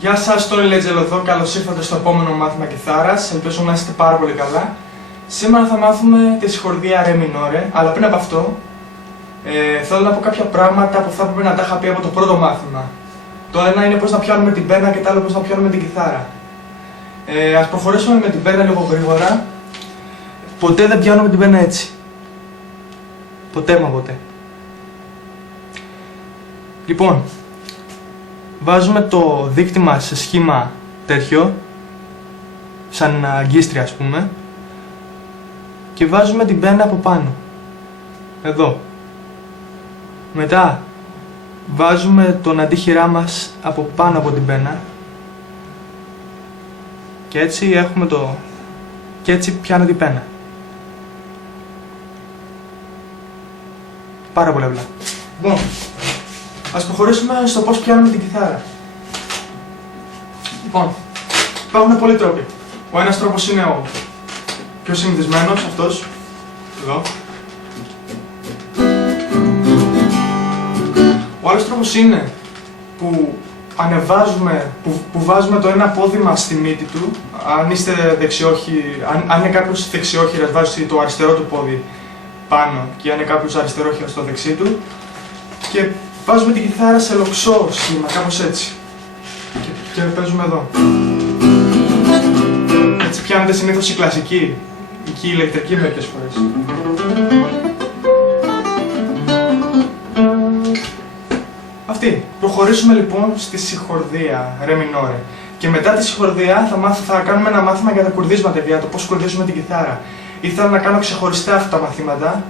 Γεια σας, Tony Legel εδώ. Καλώς ήρθατε στο επόμενο μάθημα κιθάρας. Ελπίζω να είστε πάρα πολύ καλά. Σήμερα θα μάθουμε τη συγχορδία Re minore, αλλά πριν από αυτό θέλω να πω κάποια πράγματα που θα έπρεπε να τα είχα πει από το πρώτο μάθημα. Το ένα είναι πώς να πιάνουμε την πένα και το άλλο πώς να πιάνουμε την κιθάρα. Ας προχωρήσουμε με την πένα λίγο γρήγορα. Ποτέ δεν πιάνουμε την πένα έτσι. Ποτέ μα ποτέ. Λοιπόν, βάζουμε το δείκτη μας σε σχήμα τέτοιο, σαν αγκίστρια ας πούμε, και βάζουμε την πένα από πάνω, εδώ. Μετά βάζουμε τον αντίχειρά μας από πάνω από την πένα και έτσι έχουμε το... και έτσι πιάνω την πένα. Πάρα πολύ απλά. Λοιπόν, ας προχωρήσουμε στο πώς πιάνουμε την κιθάρα. Λοιπόν, υπάρχουν πολλοί τρόποι. Ο ένας τρόπος είναι ο πιο συνηθισμένος, αυτός, εδώ. Ο άλλος τρόπος είναι που ανεβάζουμε, που βάζουμε το ένα πόδι μας στη μύτη του. Αν είστε αν είναι κάποιος δεξιόχειρας, βάζει το αριστερό του πόδι πάνω, και αν είναι κάποιος αριστερόχειρας στο δεξί του, και βάζουμε την κιθάρα σε λοξό σχήμα, κάπως έτσι. Και παίζουμε εδώ. Έτσι πιάνεται συνήθως η κλασική και η ηλεκτρική μερικές φορές. Αυτή. Προχωρήσουμε λοιπόν στη συγχορδία Re minore. Και μετά τη συγχορδία θα κάνουμε ένα μάθημα για τα κουρδίσματα, για το πώς κουρδίζουμε την κιθάρα. Ήθελα να κάνω ξεχωριστά αυτά τα μαθήματα,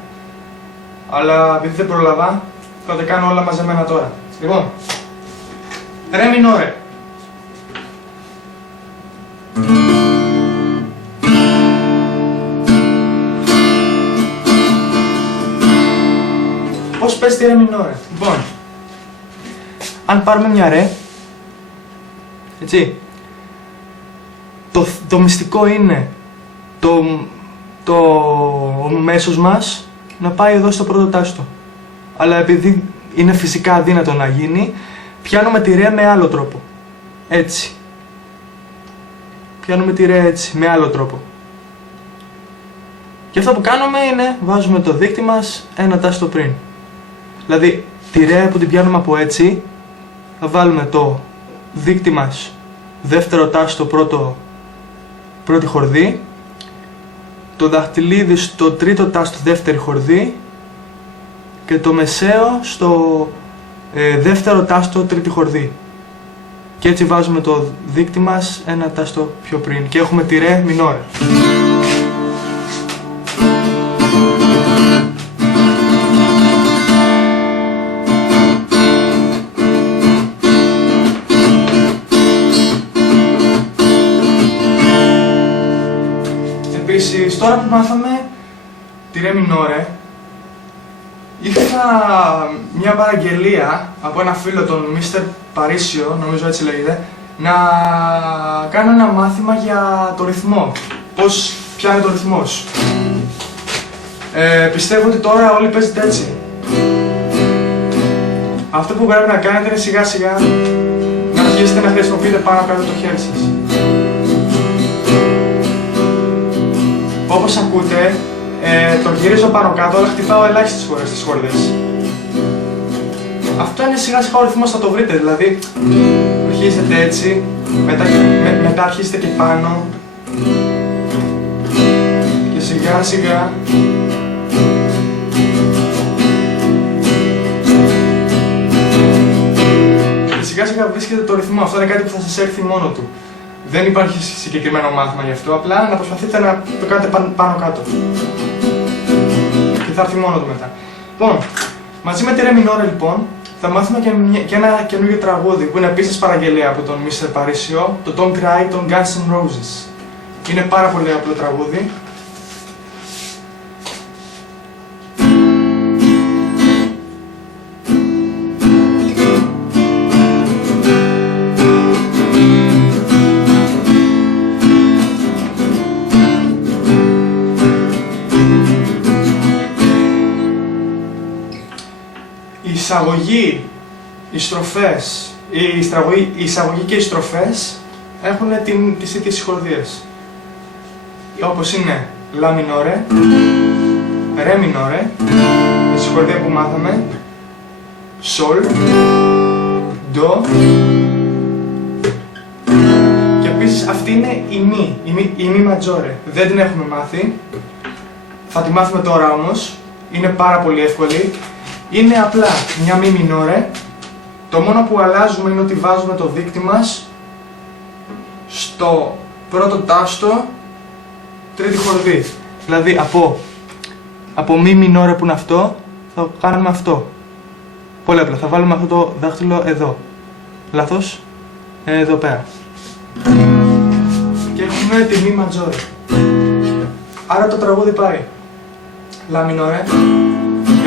αλλά επειδή δεν πρόλαβα, θα τα κάνω όλα μαζεμένα τώρα. Λοιπόν, Re minore. Πώς παίζει τη Re minore? Λοιπόν, αν πάρουμε μια Re, έτσι, το μυστικό είναι ο μέσος μας να πάει εδώ στο πρώτο τάστο. Αλλά επειδή είναι φυσικά αδύνατο να γίνει, πιάνουμε τη Re με άλλο τρόπο. Έτσι. Πιάνουμε τη Re έτσι, με άλλο τρόπο. Και αυτό που κάνουμε είναι, βάζουμε το δείκτη μας ένα τάστο πριν. Δηλαδή, τη Re που την πιάνουμε από έτσι, θα βάλουμε το δείκτη μας δεύτερο τάστο πρώτη χορδή, το δαχτυλίδι στο τρίτο τάστο δεύτερη χορδή και το μεσαίο στο δεύτερο τάστο τρίτη χορδή. Και έτσι βάζουμε το δείκτη μας ένα τάστο πιο πριν και έχουμε τη Re minore. Επίσης, τώρα που μάθαμε τη Re minore, είχα μια παραγγελία από ένα φίλο, τον Mr. Parisio, νομίζω έτσι λέγεται, να κάνω ένα μάθημα για το ρυθμό. Πώς πιάνει το ρυθμός. Πιστεύω ότι τώρα όλοι παίζετε έτσι. Αυτό που πρέπει να κάνετε είναι σιγά σιγά να αρχίσετε να χρησιμοποιείτε πάνω κάτω το χέρι σας. Όπως ακούτε, το γυρίζω πάνω κάτω, αλλά χτυπάω ελάχιστες φορές τις χορδές. Αυτό είναι σιγά σιγά ο ρυθμός, θα το βρείτε, δηλαδή αρχίζετε έτσι, μετά αρχίζετε και πάνω και σιγά σιγά και σιγά σιγά βρίσκετε το ρυθμό. Αυτό είναι κάτι που θα σας έρθει μόνο του. Δεν υπάρχει συγκεκριμένο μάθημα γι' αυτό, απλά να προσπαθείτε να το κάνετε πάνω κάτω. Και θα έρθει μόνο του μετά. Λοιπόν, μαζί με τη Re minore λοιπόν, θα μάθουμε και ένα καινούργιο τραγούδι που είναι επίσης παραγγελία από τον Mr. Parisio, το Don't Cry των Guns N' Roses. Είναι πάρα πολύ απλό τραγούδι. Η εισαγωγή, οι στροφές η εισαγωγή και οι στροφές έχουν τις ίδιες συγχορδίες. Όπως είναι λα μινόρε, ρε μινόρε, η συγχορδία που μάθαμε, σολ, ντο, και επίσης αυτή είναι η μη ματζόρε. Δεν την έχουμε μάθει, θα τη μάθουμε τώρα όμως, είναι πάρα πολύ εύκολη. Είναι απλά μια μη μινόρε, το μόνο που αλλάζουμε είναι ότι βάζουμε το δείκτη μας στο πρώτο τάστο, τρίτη χορδή. Δηλαδή από μη μινόρε που είναι αυτό, θα κάνουμε αυτό. Πολύ απλά, θα βάλουμε αυτό το δάχτυλο εδώ. Λάθος, εδώ πέρα. Και έχουμε τη μη ματζόρε. Άρα το τραγούδι πάει λα μινόρε,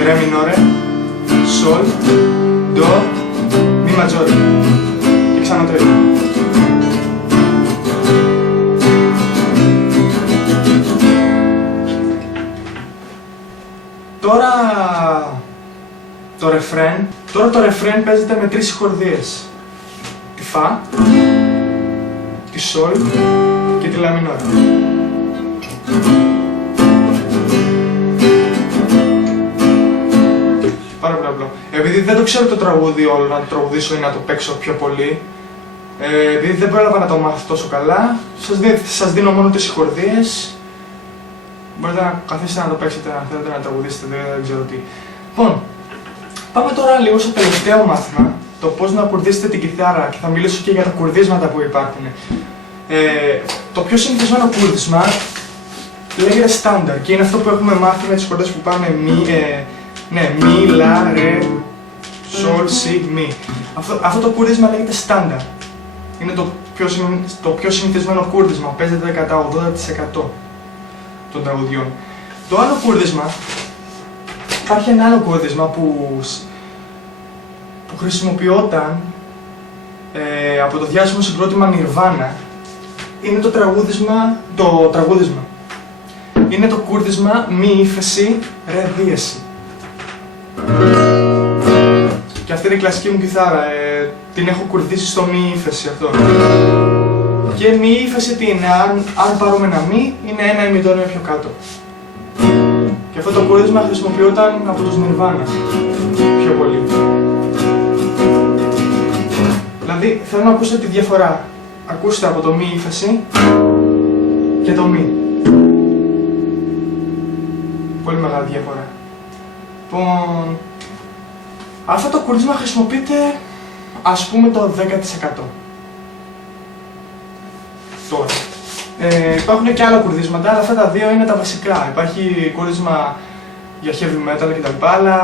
ρε μινόρε, σολ, ντο, μη ματζόρε. Και ξανά το ίδιο. Τώρα το ρεφρέν παίζεται με 3 συγχορδίες. Τη φα, τη σολ και τη λα μινόρε. Πάρα πολύ απλό. Επειδή δεν το ξέρω το τραγούδι όλο, να το τραγουδήσω ή να το παίξω πιο πολύ, επειδή δεν πρόλαβα να το μάθω τόσο καλά, σας δίνω μόνο τις συγχορδίες. Μπορείτε να καθίσετε να το παίξετε, αν θέλετε να τραγουδήσετε, δεν ξέρω τι. Λοιπόν, πάμε τώρα λίγο στο τελευταίο μάθημα, το πώς να κουρδίσετε την κιθάρα, και θα μιλήσω και για τα κουρδίσματα που υπάρχουν. Το πιο συνηθισμένο κούρδισμα λέγεται στάνταρ και είναι αυτό που έχουμε μάθει με τις χορδές που πάνε μι, λα, ρε, σολ, σι, μι. Αυτό το κούρδισμα λέγεται στάνταρ. Είναι το πιο συνηθισμένο κούρδισμα, παίζεται κατά 80% των τραγουδιών. Το άλλο κούρδισμα, υπάρχει ένα άλλο κούρδισμα που χρησιμοποιόταν από το διάσημο συγκρότημα Nirvana. Είναι το τραγούδισμα. Είναι το κούρδισμα μη ύφεση, ρε δίεση. Και αυτή είναι η κλασική μου κιθάρα, την έχω κουρδίσει στο μη ύφεση αυτό. Και μη ύφεση τι είναι, αν πάρουμε ένα μη, είναι ένα ημιτόνιο πιο κάτω. Και αυτό το κούρδισμα χρησιμοποιόταν από τους Nirvana πιο πολύ. Δηλαδή, θέλω να ακούσετε τη διαφορά. Ακούστε από το μη ύφεση και το μη. Πολύ μεγάλη διαφορά. Λοιπόν, αυτό το κούρδισμα χρησιμοποιείται, ας πούμε, το 10%. Τώρα. Υπάρχουν και άλλα κουρδίσματα, αλλά αυτά τα δύο είναι τα βασικά. Υπάρχει κούρδισμα για heavy metal κτλ. Αλλά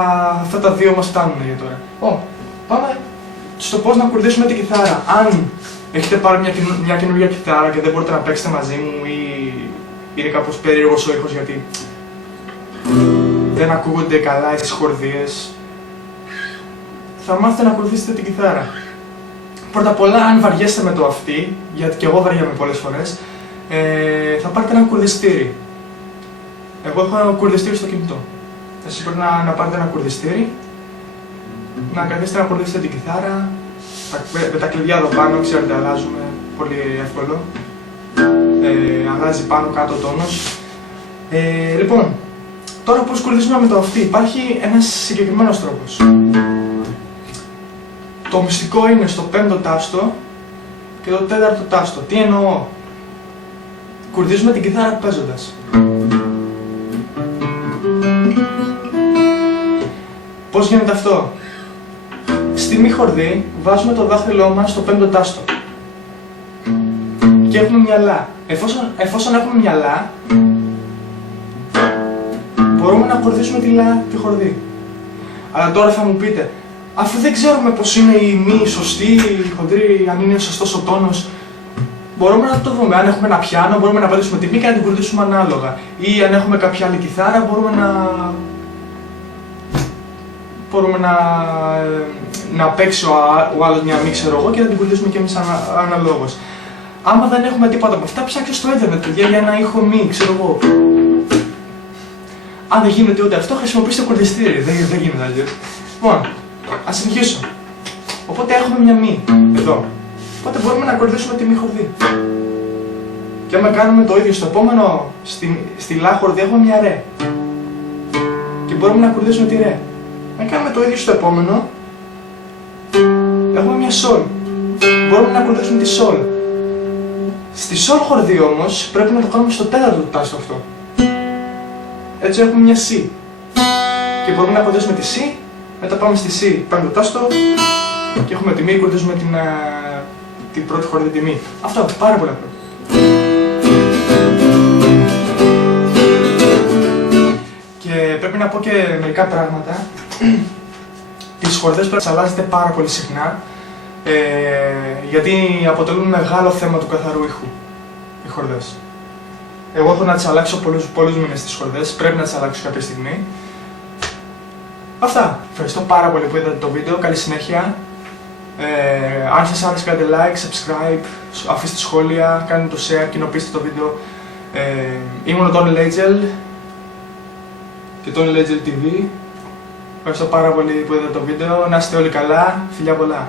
αυτά τα δύο μας φτάνουν για τώρα. Πάμε στο πώς να κουρδίσουμε την κιθάρα. Αν έχετε πάρει μια καινούργια κιθάρα και δεν μπορείτε να παίξετε μαζί μου ή είναι κάπως περίεργος ο ήχος γιατί δεν ακούγονται καλά οι συγχορδίες, θα μάθετε να κουρδίσετε την κιθάρα. Πρώτα απ' όλα, αν βαριέστε με το αυτή, γιατί και εγώ βαριάμαι πολλές φορές, θα πάρετε ένα κουρδιστήρι. Εγώ έχω ένα κουρδιστήρι στο κινητό. Εσείς πρέπει να πάρετε ένα κουρδιστήρι, να καθίσετε να κουρδίσετε την κιθάρα, με τα κλειδιά εδώ πάνω, ξέρετε, αλλάζουμε, πολύ εύκολο. Αλλάζει πάνω κάτω ο τόνος. Λοιπόν, τώρα πώς κουρδίζουμε με το αυτή, υπάρχει ένας συγκεκριμένος τρόπος. Το μυστικό είναι στο 5ο τάστο και το 4ο τάστο. Τι εννοώ? Κουρδίζουμε την κιθάρα παίζοντας. Πώς γίνεται αυτό? Στη μη χορδή βάζουμε το δάχτυλό μας στο 5ο τάστο και έχουμε μια λα. Εφόσον έχουμε μια λα, μπορούμε να κουρδίσουμε τη χορδή. Αλλά τώρα θα μου πείτε, αφού δεν ξέρουμε πως είναι η μη σωστή, η χοντρή, αν είναι σωστός ο τόνος, μπορούμε να το δούμε. Αν έχουμε ένα πιάνο, μπορούμε να πατήσουμε τη μη και να την κουρδίσουμε ανάλογα. Ή αν έχουμε κάποια άλλη κιθάρα, μπορούμε να παίξει ο άλλος μια μη, ξέρω εγώ, και να την κουρδίσουμε και εμείς αναλόγως. Άμα δεν έχουμε τίποτα από αυτά, ψάξτε στο ίντερνετ, παιδιά, για ένα ήχο μη, ξέρω εγώ. Αν δεν γίνεται ούτε αυτό, χρησιμοποιήστε κουρδιστήρι. Δεν γίνεται αλλιώς. Λοιπόν, ας συνεχίσω. Οπότε έχουμε μια μη εδώ. Οπότε μπορούμε να ακολουθήσουμε τη μη χορδή. Και άμα κάνουμε το ίδιο στο επόμενο, στη λα χορδή έχουμε μια ρε. Και μπορούμε να ακολουθήσουμε τη ρε. Αν κάνουμε το ίδιο στο επόμενο, έχουμε μια σολ. Μπορούμε να ακολουθήσουμε τη σολ. Στη σολ χορδή όμως πρέπει να το κάνουμε στο τέταρτο του τάστο αυτό. Έτσι έχουμε μια σι. Και μπορούμε να ακολουθήσουμε τη σι, μετά πάμε στη σι, πέμπτο τάστο και έχουμε τη μη, ακολουθήσουμε την πρώτη χορδή τη μη. Αυτό, πάρα πολύ απλό. Και πρέπει να πω και μερικά πράγματα. Τις χορδές πρέπει να τις αλλάζετε πάρα πολύ συχνά, γιατί αποτελούν μεγάλο θέμα του καθαρού ήχου οι χορδές. Εγώ έχω να τις αλλάξω πολλούς μήνες τις χορδές, πρέπει να τις αλλάξω κάποια στιγμή. Αυτά. Ευχαριστώ πάρα πολύ που είδατε το βίντεο, καλή συνέχεια. Αν σας άρεσε κάντε like, subscribe, αφήστε σχόλια, κάντε το share, κοινοποιήστε το βίντεο. Ήμουν ο Tony Legel και Tony Legel TV. Ευχαριστώ πάρα πολύ που είδατε το βίντεο, να είστε όλοι καλά, φιλιά πολλά.